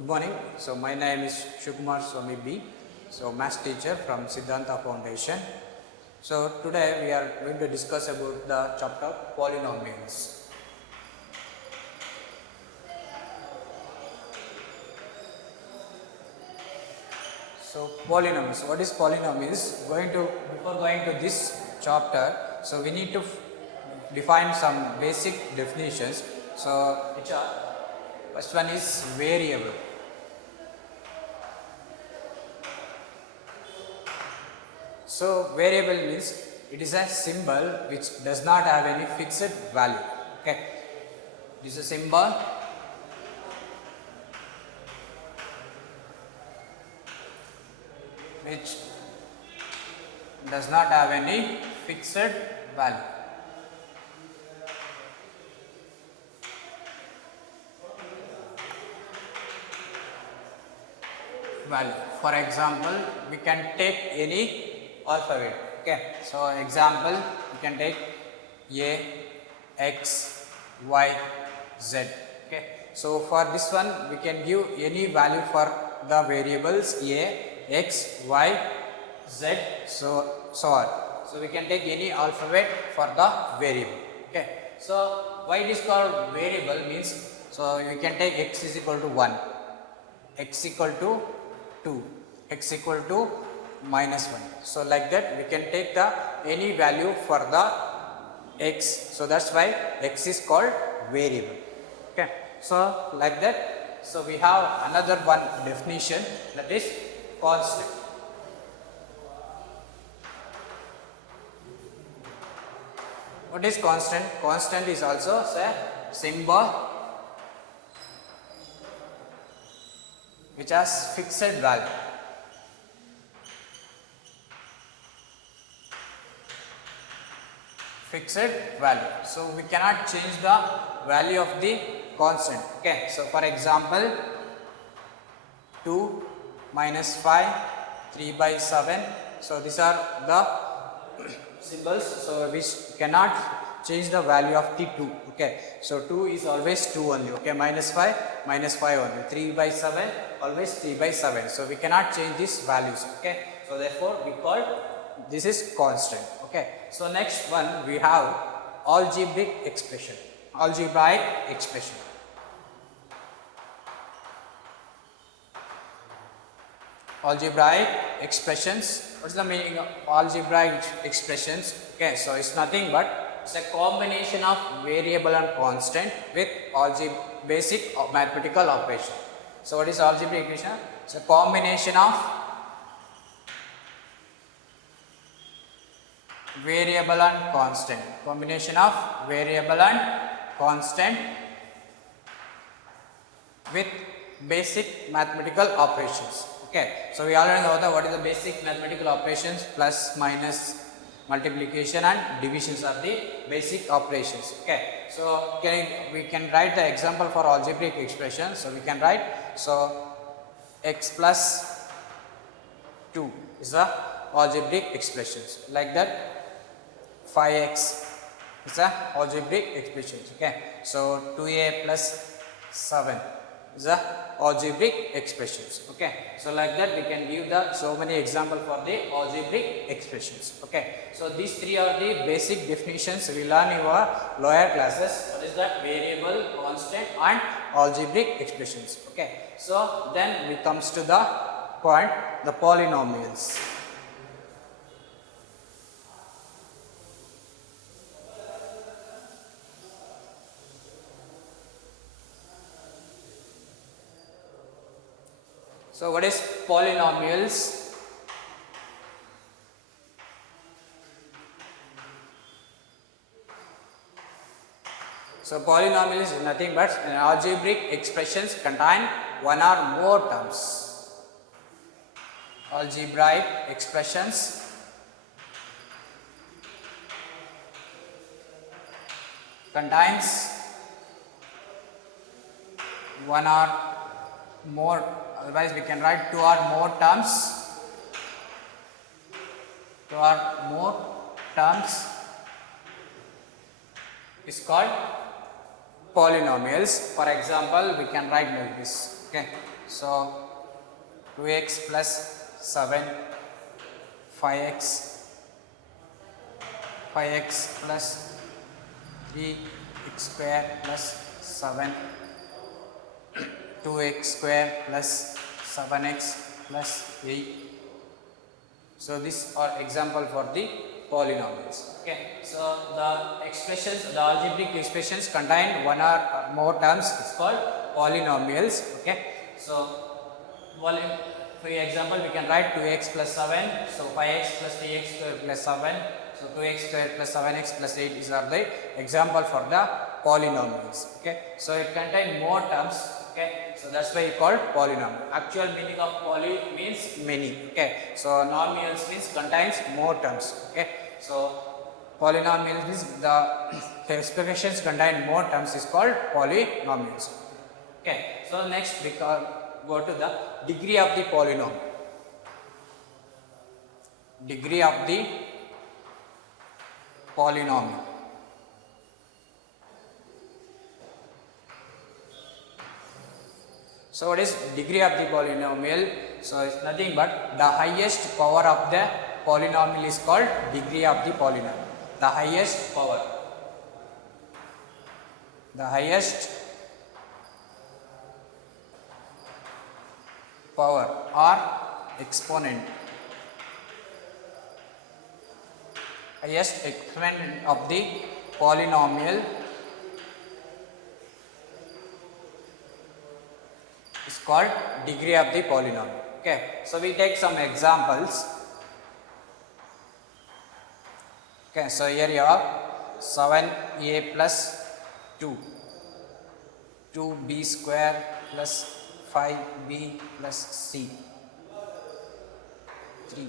Good morning. So my name is Shukumar Swami B. So math teacher from Siddhanta Foundation. So today we are going to discuss about the chapter polynomials. So polynomials. What is polynomials? Before going to this chapter, so we need to define some basic definitions. So which are, first one is variable. So variable means it is a symbol which does not have any fixed value. Okay, it is a symbol which does not have any fixed value. For example, we can take any alphabet. Okay, so example, we can take A, X, Y, Z. Okay, so for this one we can give any value for the variables A, X, Y, Z, so on. So we can take any alphabet for the variable. Okay, so why it is called variable means, so we can take X is equal to 1, X equal to 2, X equal to minus 1. So like that we can take the any value for the X. So that's why X is called variable. Okay, so like that. So we have another one definition, that is constant. What is constant? Constant is also a symbol which has fixed value. Fixed value. So we cannot change the value of the constant. Okay, so for example, 2 minus 5, 3 by 7. So these are the symbols, so which cannot change the value of the 2. Okay, so 2 is always 2 only. Okay, minus 5 only. 3 by 7 always 3 by 7. So we cannot change these values. Okay, so therefore we call this is constant. Okay, so next one we have algebraic expression. Algebraic expression. Algebraic expressions. What is the meaning of algebraic expressions? Okay, so it's nothing but it's a combination of variable and constant with basic mathematical operation. So what is algebraic expression? It's a combination of variable and constant. Combination of variable and constant with basic mathematical operations. Okay, so we already know that what is the basic mathematical operations, plus, minus, multiplication and divisions are the basic operations. Okay, so we can write the example for algebraic expression. So we can write, so x plus 2 is the algebraic expressions. Like that 5x is the algebraic expressions. Okay, so 2a plus 7 is the algebraic expressions. Okay, so like that we can give the so many examples for the algebraic expressions. Okay, so these three are the basic definitions we learn in our lower classes. What is that? Variable, constant and algebraic expressions. Okay, so then we comes to the point, the polynomials. So what is polynomials? So polynomials is nothing but algebraic expressions contain one or more terms. Algebraic expressions contains one or more, otherwise we can write 2 or more terms. 2 or more terms is called polynomials. For example, we can write like this. Okay, So 2x plus 7, 5x plus 3x square plus 7, 2x square plus 7x plus 8. So these are example for the polynomials. Okay, so the expressions, the algebraic expressions contain one or more terms. It's called polynomials. Okay, so for example, we can write 2x plus 7, so 5x plus 3x square plus 7, so 2x square plus 7x plus 8. These are the example for the polynomials. Okay, so it contains more terms. Okay, so that's why it called polynomial. Actual meaning of poly means many. Okay, so nomials means contains more terms. Okay, so polynomials means the expressions contain more terms is called polynomials. Okay, so next we go to the degree of the polynomial. Degree of the polynomial. So what is degree of the polynomial? So it's nothing but the highest power of the polynomial is called degree of the polynomial. The highest power. The highest power or exponent. Highest exponent of the polynomial is called degree of the polynomial. Okay, so we take some examples. Okay, so here you have 7a plus 2, 2b square plus 5b plus c, 3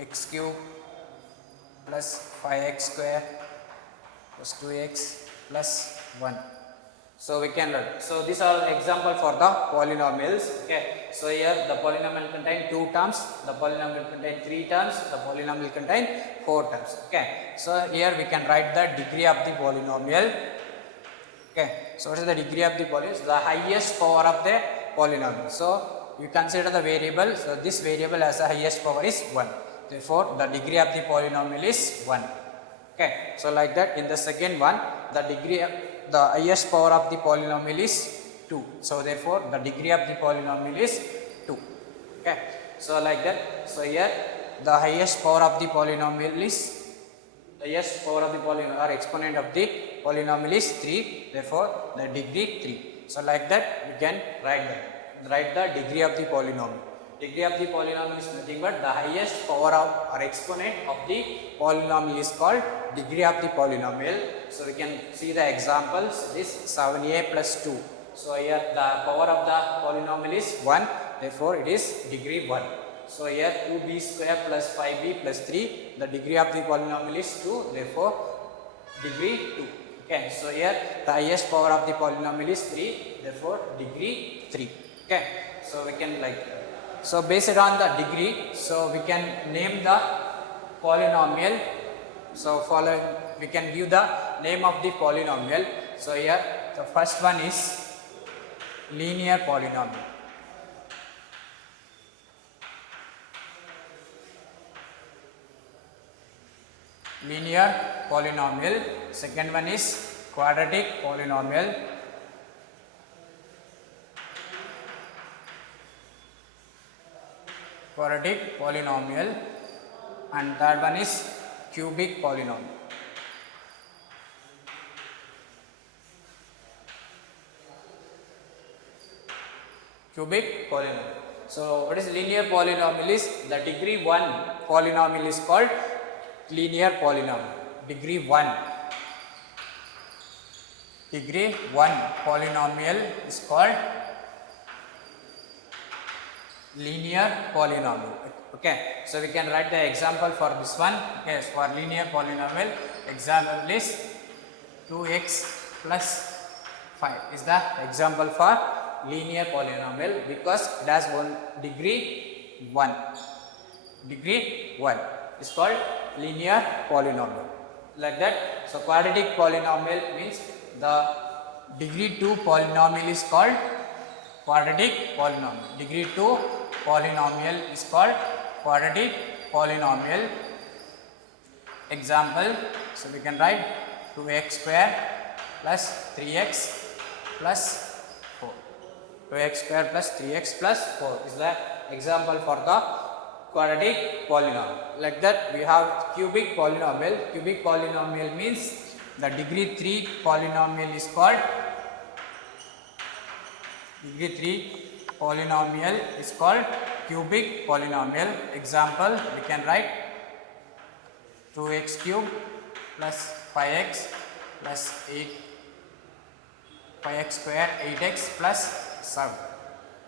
x cube plus 5x square plus 2x plus 1. So we can learn. So these are example for the polynomials. Okay, so here the polynomial contain 2 terms, the polynomial contain 3 terms, the polynomial contain 4 terms. Okay, so here we can write the degree of the polynomial. Okay, so what is the degree of the polynomial? The highest power of the polynomial. So you consider the variable. So this variable has the highest power is 1. Therefore the degree of the polynomial is 1. Okay, so like that. In the second one, the degree of the highest power of the polynomial is 2. So therefore the degree of the polynomial is 2. Okay, so like that. So here the highest power of the polynomial is, the highest power of the polynomial or exponent of the polynomial is 3. Therefore the degree 3. So like that we can write the degree of the polynomial. Degree of the polynomial is nothing but the highest power of or exponent of the polynomial is called degree of the polynomial. So we can see the examples. This 7a plus 2. So here the power of the polynomial is 1. Therefore it is degree 1. So here 2b square plus 5b plus 3. The degree of the polynomial is 2. Therefore degree 2. Okay, so here the highest power of the polynomial is 3. Therefore degree 3. Okay, so we can like. So based on the degree, so we can name the polynomial. So we can give the name of the polynomial. So here the first one is linear polynomial. Linear polynomial. Second one is quadratic polynomial. Quadratic polynomial. And third one is cubic polynomial. Cubic polynomial. So what is linear polynomial is the degree 1 polynomial is called linear polynomial. Degree 1. Degree 1 polynomial is called linear polynomial. Okay, so we can write the example for this one. Yes, for linear polynomial, example is 2x plus 5 is the example for linear polynomial because it has one degree 1. Degree 1 is called linear polynomial. Like that. So quadratic polynomial means the degree 2 polynomial is called quadratic polynomial. Degree 2 polynomial is called quadratic polynomial. Example, so we can write 2x square plus 3x plus 4. 2x square plus 3x plus 4 is the example for the quadratic polynomial. Like that we have cubic polynomial. Cubic polynomial means the degree 3 polynomial is called cubic polynomial. Example, we can write 2x cube plus 5x plus 5x square 8x plus 7.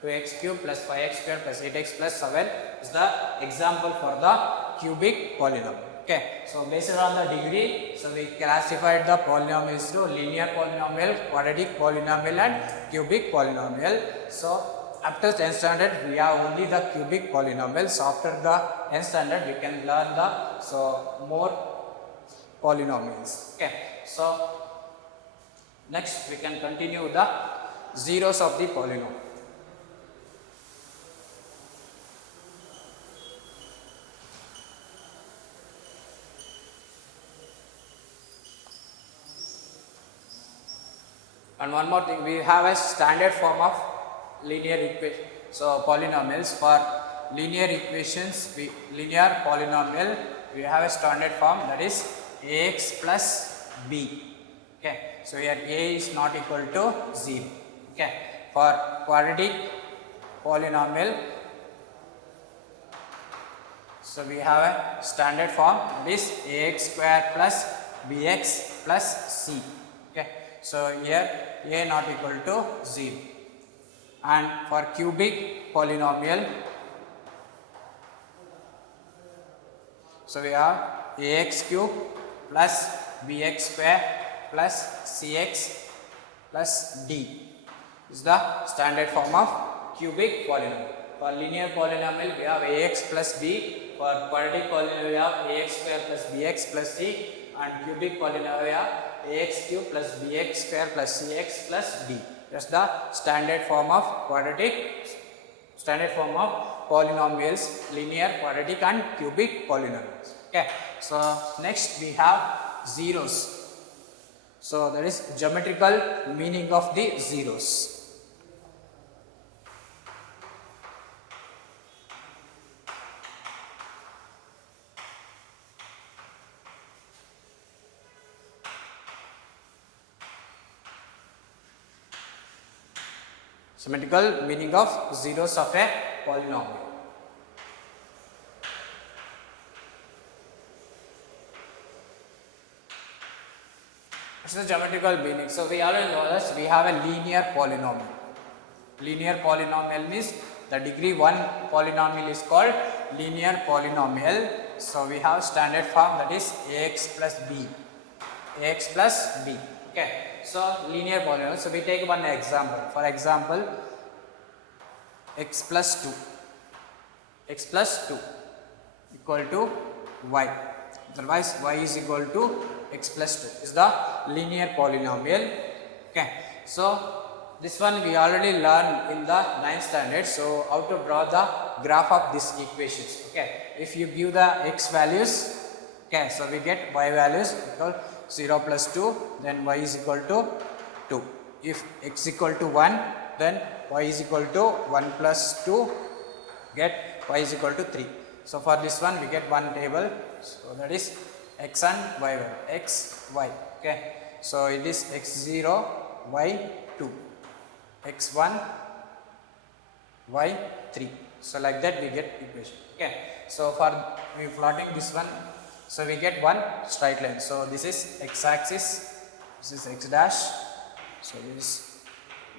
2x cube plus 5x square plus 8x plus 7 is the example for the cubic polynomial. Okay, so based on the degree, so we classified the polynomials to linear polynomial, quadratic polynomial and cubic polynomial. So after 10th standard we have only the cubic polynomials. After the 10th standard we can learn the more polynomials. Okay, so next we can continue the zeros of the polynomial. And one more thing, we have a standard form of linear equation. So polynomials, for linear equations, linear polynomial, we have a standard form, that is ax plus b. Okay, so here a is not equal to 0. Okay, for quadratic polynomial, so we have a standard form, that is ax square plus bx plus c. Okay, so here a not equal to 0. And for cubic polynomial, so we have ax cube plus bx square plus cx plus d is the standard form of cubic polynomial. For linear polynomial we have ax plus b. For quadratic polynomial we have ax square plus bx plus c. And cubic polynomial we have ax cube plus bx square plus cx plus d. That's the standard form of polynomials, linear, quadratic and cubic polynomials. Okay, so next we have zeros. So that is geometrical meaning of the zeros. Symmetrical meaning of zeros of a polynomial. What's the geometrical meaning? So we already know that we have a linear polynomial. Linear polynomial means the degree 1 polynomial is called linear polynomial. So we have standard form, that is ax plus b. ax plus b. Okay, so linear polynomial. So we take one example. For example, x plus 2 equal to y. Otherwise, y is equal to x plus 2 is the linear polynomial. Okay, so this one we already learned in the 9th standard. So how to draw the graph of these equations. Okay, if you give the x values, okay, so we get y values equal 0 plus 2, then y is equal to 2. If x equal to 1, then y is equal to 1 plus 2, get y is equal to 3. So for this one we get one table, so that is x and y value, x, y. Okay, so it is x0, y2, x1, y3. So like that we get equation. Okay, so for we plotting this one, so we get one straight line. So this is x axis, this is x dash, so this is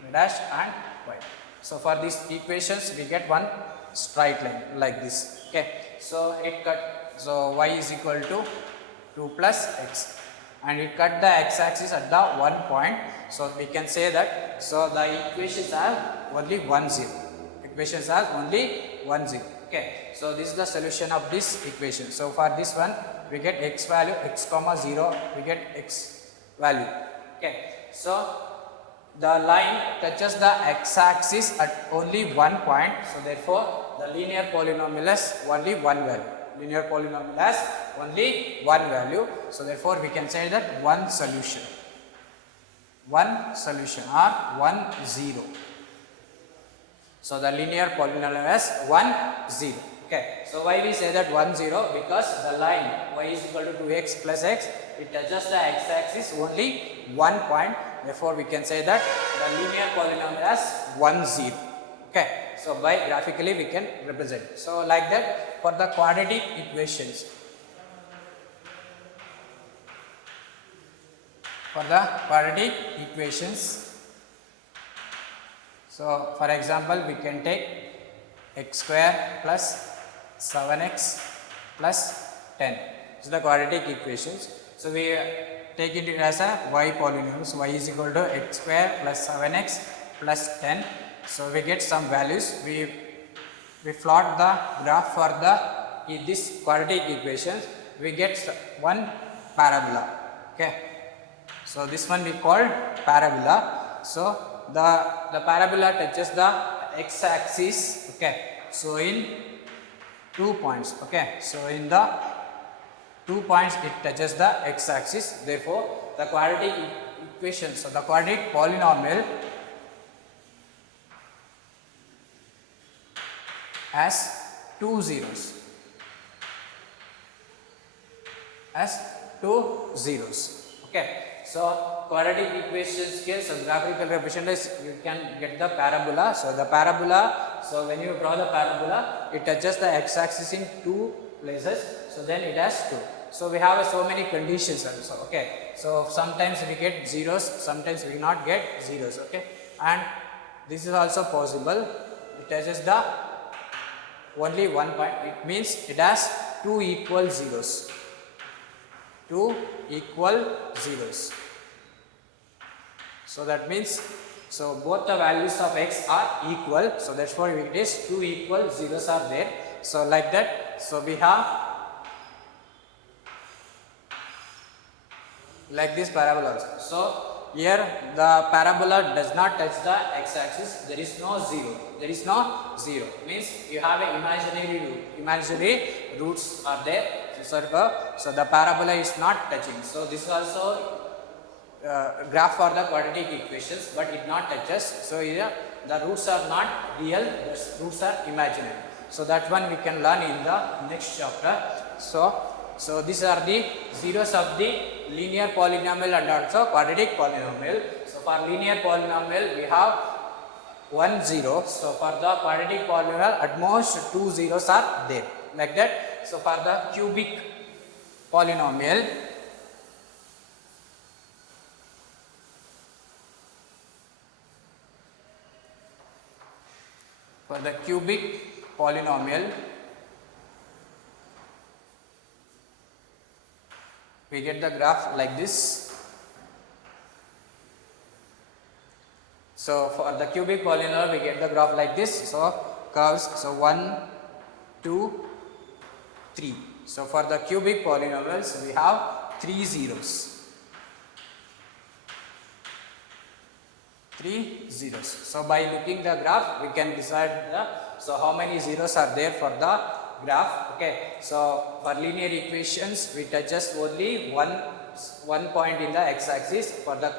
y dash and y. So for these equations we get one straight line like this. Okay, so it cut, so y is equal to 2 plus x, and it cut the x axis at the one point. So we can say that, so the equations have only 1 0. Equations have only 1 0. Okay, so this is the solution of this equation. So for this one we get x value, x comma 0, we get x value. Okay, so the line touches the x-axis at only one point, so therefore the linear polynomial has only one value. Linear polynomial has only one value, so therefore we can say that one solution or 1 0. So the linear polynomial has 1 0. Okay, so why we say that 1 0? Because the line y is equal to 2x plus x, it touches the x-axis only one point, therefore we can say that the linear polynomial has 1 0. Okay, so by graphically we can represent. So like that for the quadratic equations. For the quadratic equations, so for example we can take x square plus 7x plus 10. So the quadratic equations. So we take it as a y polynomial. So y is equal to x square plus 7x plus 10. So we get some values. We plot the graph for this quadratic equations. We get one parabola. Okay. So this one we call parabola. So the parabola touches the x-axis. Okay. So in 2 points. Okay. So in the 2 points it touches the x-axis. Therefore the quadratic equation. So the quadratic polynomial has two zeros. Okay. So quadratic equations case, so graphical representation you can get the parabola. So the parabola, so when you draw the parabola, it touches the x-axis in two places. So then it has two. So we have so many conditions also. Okay. So sometimes we get zeros, sometimes we not get zeros. Okay. And this is also possible. It touches the only one point. It means it has two equal zeros. Two equal zeros. So that means, so both the values of x are equal. So that's why it is two equal zeros are there. So like that. So we have like this parabola also. So here the parabola does not touch the x-axis. There is no zero. There is no zero. Means you have an imaginary root. Imaginary roots are there. So the parabola is not touching. So this is also graph for the quadratic equations, but it not touches. So here the roots are not real. The roots are imaginary. So that one we can learn in the next chapter. So these are the zeros of the linear polynomial and also quadratic polynomial. So for linear polynomial we have 1 0. So for the quadratic polynomial at most two zeros are there, like that. So for the cubic polynomial, we get the graph like this. So for the cubic polynomial we get the graph like this. So curves, so 1 2 3. So for the cubic polynomials we have 3 zeros. 3 zeros. So by looking the graph we can decide so how many zeros are there for the graph. Okay. So for linear equations we touches only one point in the x-axis. For the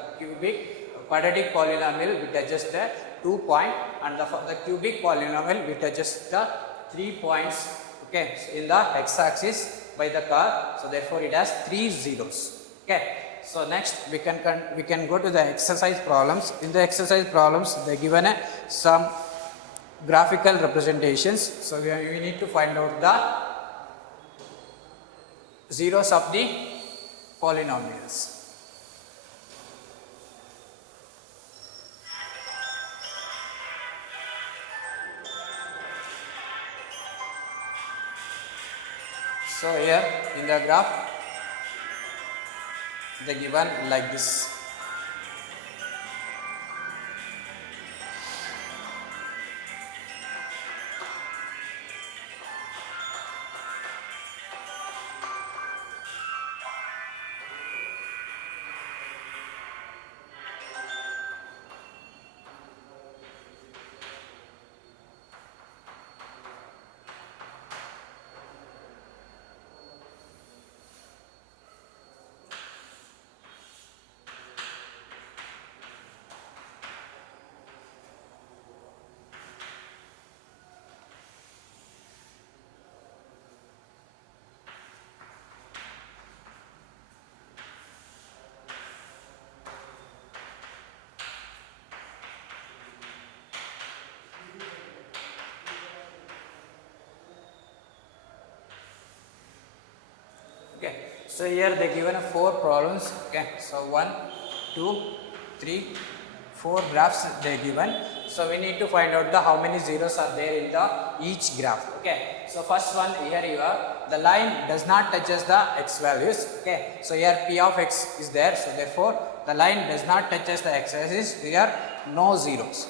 quadratic polynomial we touches the 2 point, and for the cubic polynomial we touches the 3 points. Okay, so in the x-axis by the curve. So therefore it has 3 zeros. Okay. So next we can go to the exercise problems. In the exercise problems they given some graphical representations. So we need to find out the zeros of the polynomials. So here in the graph they given like this. So here they given 4 problems. Okay, so 1, 2, 3, 4 graphs they given. So we need to find out the how many zeros are there in the each graph. Okay, so first one here you have the line does not touches the x values. Okay, so here p of x is there, so therefore the line does not touches the x axis. Here no zeros,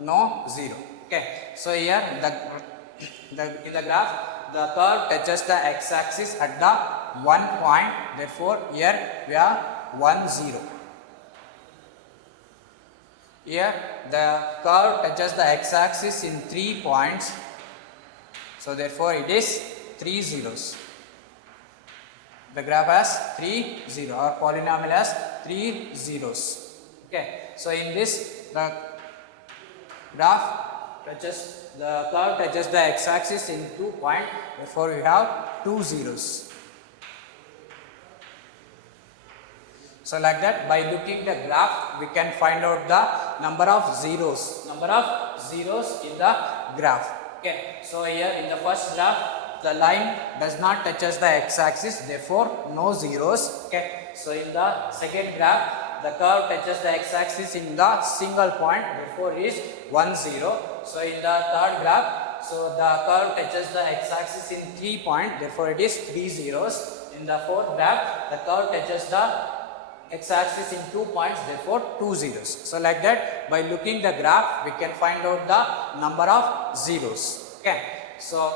no zero. Okay, so here in the graph the curve touches the x axis at the 1 point, therefore here we have 1 0. Here the curve touches the x axis in 3 points, so therefore it is 3 zeros. The graph has 3 0, or polynomial has 3 zeros. Okay, so in this the graph touches the curve touches the x axis in 2 points, therefore we have 2 zeros. So like that, by looking the graph we can find out the number of zeros in the graph. Okay, so here in the first graph the line does not touches the x axis, therefore no zeros. Okay, so in the second graph the curve touches the x axis in the single point, therefore is 1 0. So in the third graph, so the curve touches the x axis in 3 points, therefore it is 3 zeros. In the fourth graph the curve touches the x axis in 2 points, therefore 2 zeros. So like that, by looking the graph we can find out the number of zeros. Okay, so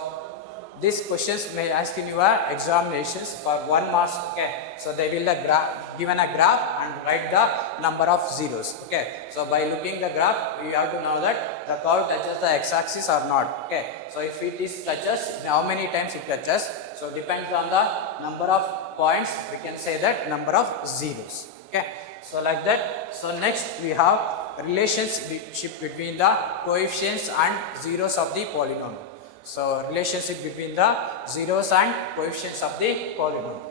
these questions may ask in your examinations for 1 marks. Okay, so they will given a graph and write the number of zeros. Okay, so by looking the graph we have to know that the curve touches the x axis or not. Okay, so if it is touches, how many times it touches, so depends on the number of points, we can say that number of zeros. Okay, so like that. So next we have relationship between the coefficients and zeros of the polynomial. So relationship between the zeros and coefficients of the polynomial.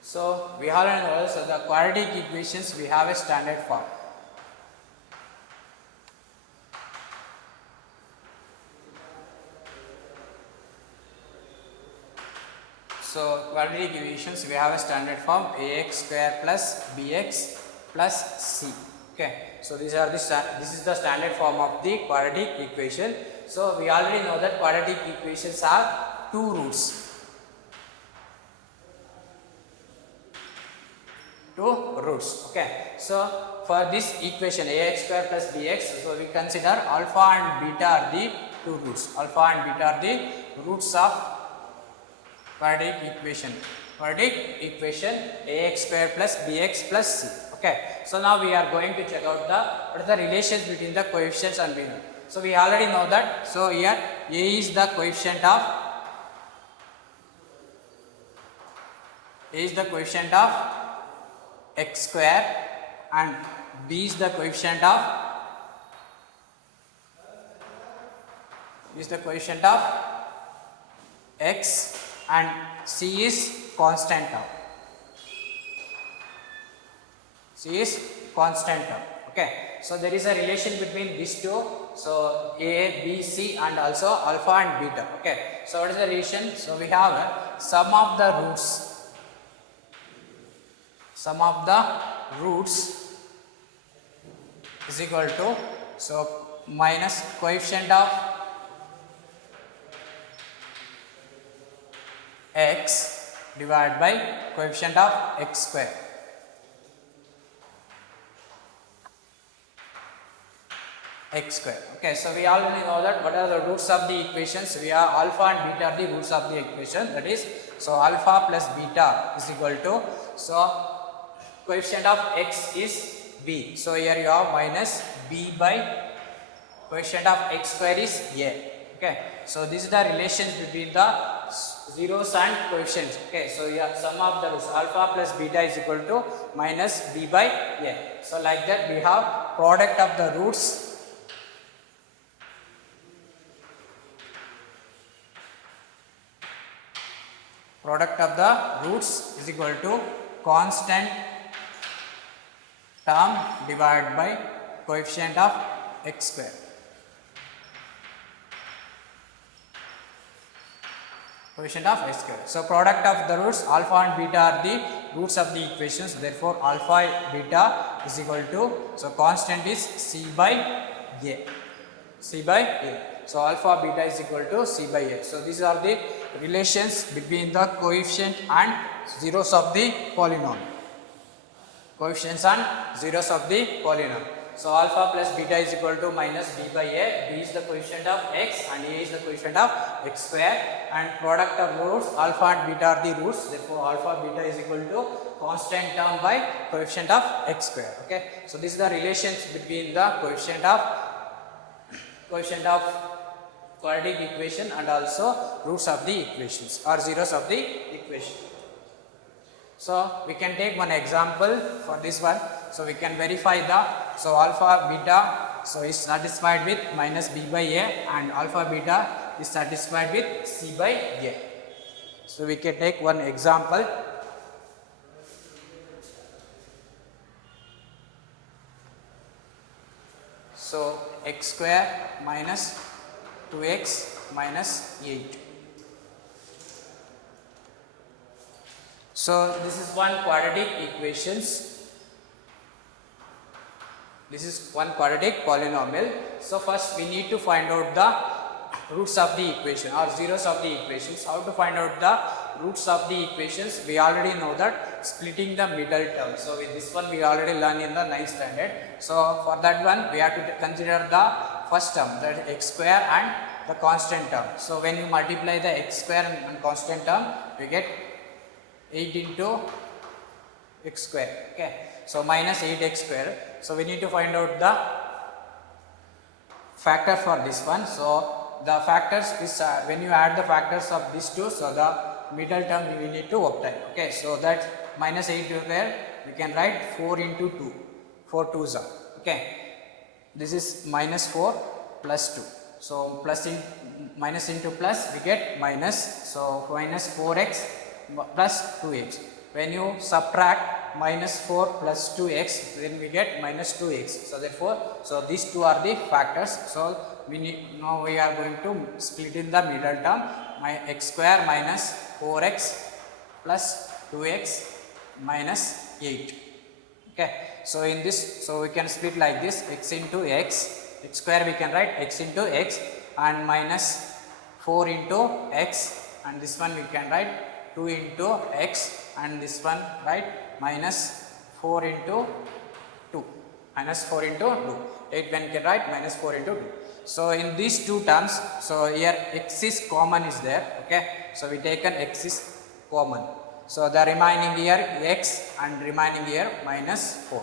So we have also the quadratic equations, we have a standard form. So quadratic equations we have a standard form ax square plus bx plus c. Okay, so this is the standard form of the quadratic equation. So we already know that quadratic equations have 2 roots. 2 roots. Okay, so for this equation ax square plus bx, so we consider alpha and beta are the 2 roots. Alpha and beta are the roots of quadratic equation. Quadratic equation ax square plus bx plus c. Okay, so now we are going to check out what are the relations between the coefficients and beta. So we already know that. So here a is the coefficient of x square and b is the coefficient of x and c is constant term. Okay, so there is a relation between these two. So a, b, c and also alpha and beta. Okay, so what is the relation? So we have sum of the roots is equal to, so minus coefficient of x divided by coefficient of x square. Okay, so we already know that what are the roots of the equations. We have alpha and beta are the roots of the equation. That is, so alpha plus beta is equal to, so coefficient of x is b. So here you have minus b by coefficient of x square is a. Okay, so this is the relation between the zeros and coefficients. Okay, so you have sum of the roots alpha plus beta is equal to minus b by a. So like that we have product of the roots Product of the roots is equal to constant term divided by coefficient of x square. Coefficient of x square. So product of the roots alpha and beta are the roots of the equations. Therefore, alpha beta is equal to, so constant is c by a. C by a. So alpha beta is equal to c by a. So these are the relations between the coefficient and zeros of the polynomial. Coefficients and zeros of the polynomial. So alpha plus beta is equal to minus b by a. B is the coefficient of x and a is the coefficient of x square, and product of roots alpha and beta are the roots. Therefore alpha beta is equal to constant term by coefficient of x square. Okay. So this is the relations between the coefficient of quadratic equation and also roots of the equations or zeros of the equation. So we can take one example for this one. So we can verify so alpha beta is satisfied with minus b by a, and alpha beta is satisfied with c by a. So we can take one example. So x square minus 2x minus 8. So this is one quadratic equations. This is one quadratic polynomial. So first we need to find out the roots of the equation or zeros of the equations. How to find out the roots of the equations? We already know that splitting the middle term. So with this one we already learned in the 9th standard. So for that one we have to consider the first term, that is x square and the constant term. So when you multiply the x square and constant term, we get 8 into x square. Okay. So minus 8x square. So we need to find out the factor for this one. So the factors is when you add the factors of these two, so the middle term we need to obtain. Okay. So that minus 8 square we can write 4 into 2. 4 2s are. Okay. This is minus 4 plus 2. So plus in minus into plus we get minus. So minus 4x plus 2x. When you subtract minus 4 plus 2x, then we get minus 2x. So therefore, so these two are the factors. So now we are going to split in the middle term, my x square minus 4x plus 2x minus 8. Okay. So in this, so we can split like this, x into x square we can write x into x, and minus 4 into x, and this one we can write 2 into x, and this one right minus 4 into 2, minus 4 into 2, 8 when we can write minus 4 into 2. So in these two terms, so here x is common is there. Okay. So we taken x is common. So the remaining here x and remaining here minus 4.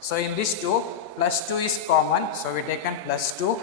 So in this two, plus 2 is common. So we taken plus 2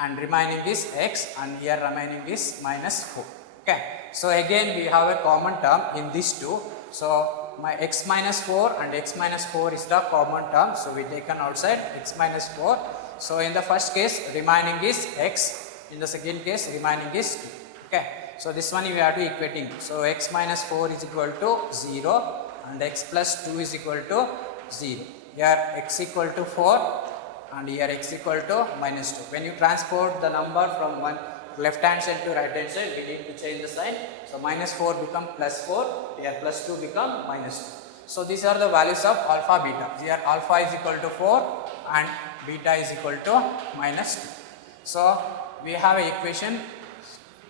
and remaining is x, and here remaining is minus 4. Okay. So again we have a common term in these two. So my x minus 4 and x minus 4 is the common term. So we taken outside x minus 4. So in the first case remaining is x, in the second case remaining is 2. Okay. So this one you have to equating. So x minus 4 is equal to 0 and x plus 2 is equal to 0. Here x equal to 4 and here x equal to minus 2. When you transport the number from one left hand side to right hand side, we need to change the sign. So minus 4 become plus 4, here plus 2 become minus 2. So these are the values of alpha beta. Here alpha is equal to 4 and beta is equal to minus 2. So we have an equation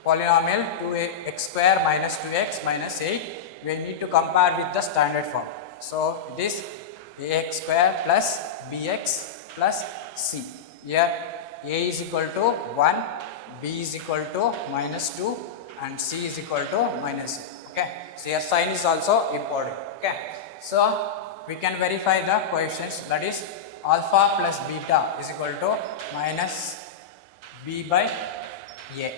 polynomial 2x square minus 2x minus 8. We need to compare with the standard form. So it is ax square plus bx plus c. Here a is equal to 1, b is equal to minus 2 and c is equal to minus 8. Okay. So here sign is also important. Okay. So we can verify the coefficients, that is alpha plus beta is equal to minus b by a.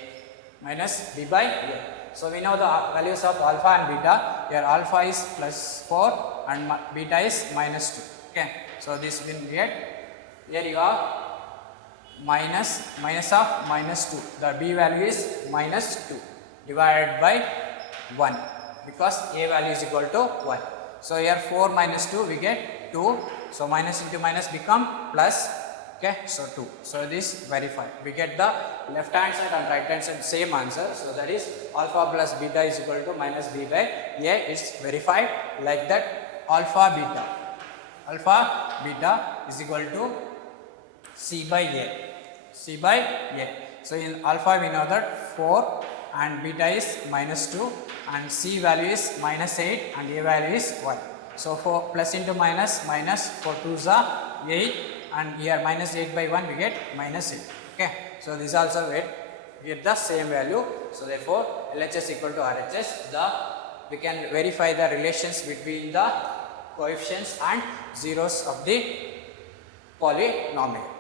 Minus b by a. So we know the values of alpha and beta. Here alpha is plus 4 and beta is minus 2. Okay. So this will get, here you have minus of minus 2. The b value is minus 2 divided by 1 because a value is equal to 1. So here 4 minus 2 we get 2. So minus into minus become plus. Okay, so 2. So this verify. We get the left hand side and right hand side same answer. So that is alpha plus beta is equal to minus b by a is verified like that. Alpha beta is equal to c by a. C by a. So in alpha we know that 4 and beta is minus 2 and c value is minus 8 and a value is 1. So 4 plus into minus, minus 4 2s are 8 and here minus 8 by 1 we get minus 8. Okay. So this also we get the same value. So therefore LHS equal to RHS. We can verify the relations between the coefficients and zeros of the polynomial.